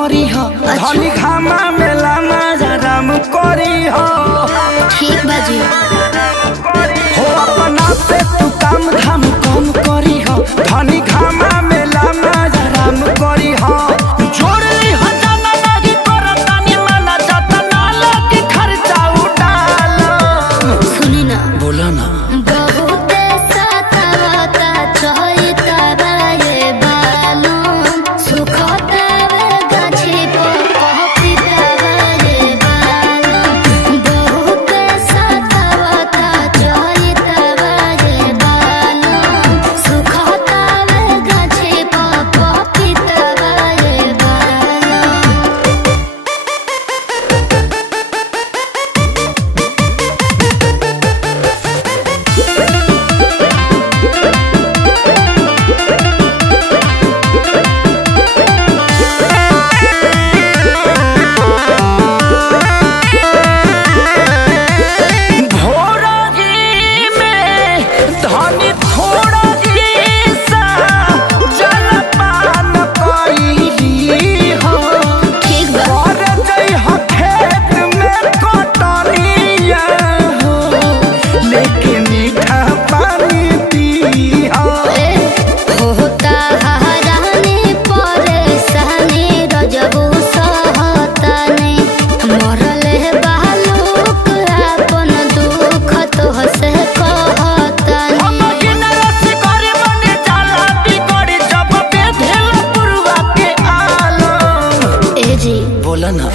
करी हो धनी घामा मेला राम करी हो। ठीक बाजी हो अपना से तू काम धाम कम करी हो धनी घामा मेला राम करी हो। जोड़ी हो जाना नहीं करतानी माना जाता ना लगी खर्चा उठालो। सुनी ना बोला ना बहुत सतावता चहिता रे बालू सुखता रे गाछी पपीता रे बालू बहुत सतावता चहिता रे बालू सुखता रे गाछी पपीता रे बालू। बोला ना।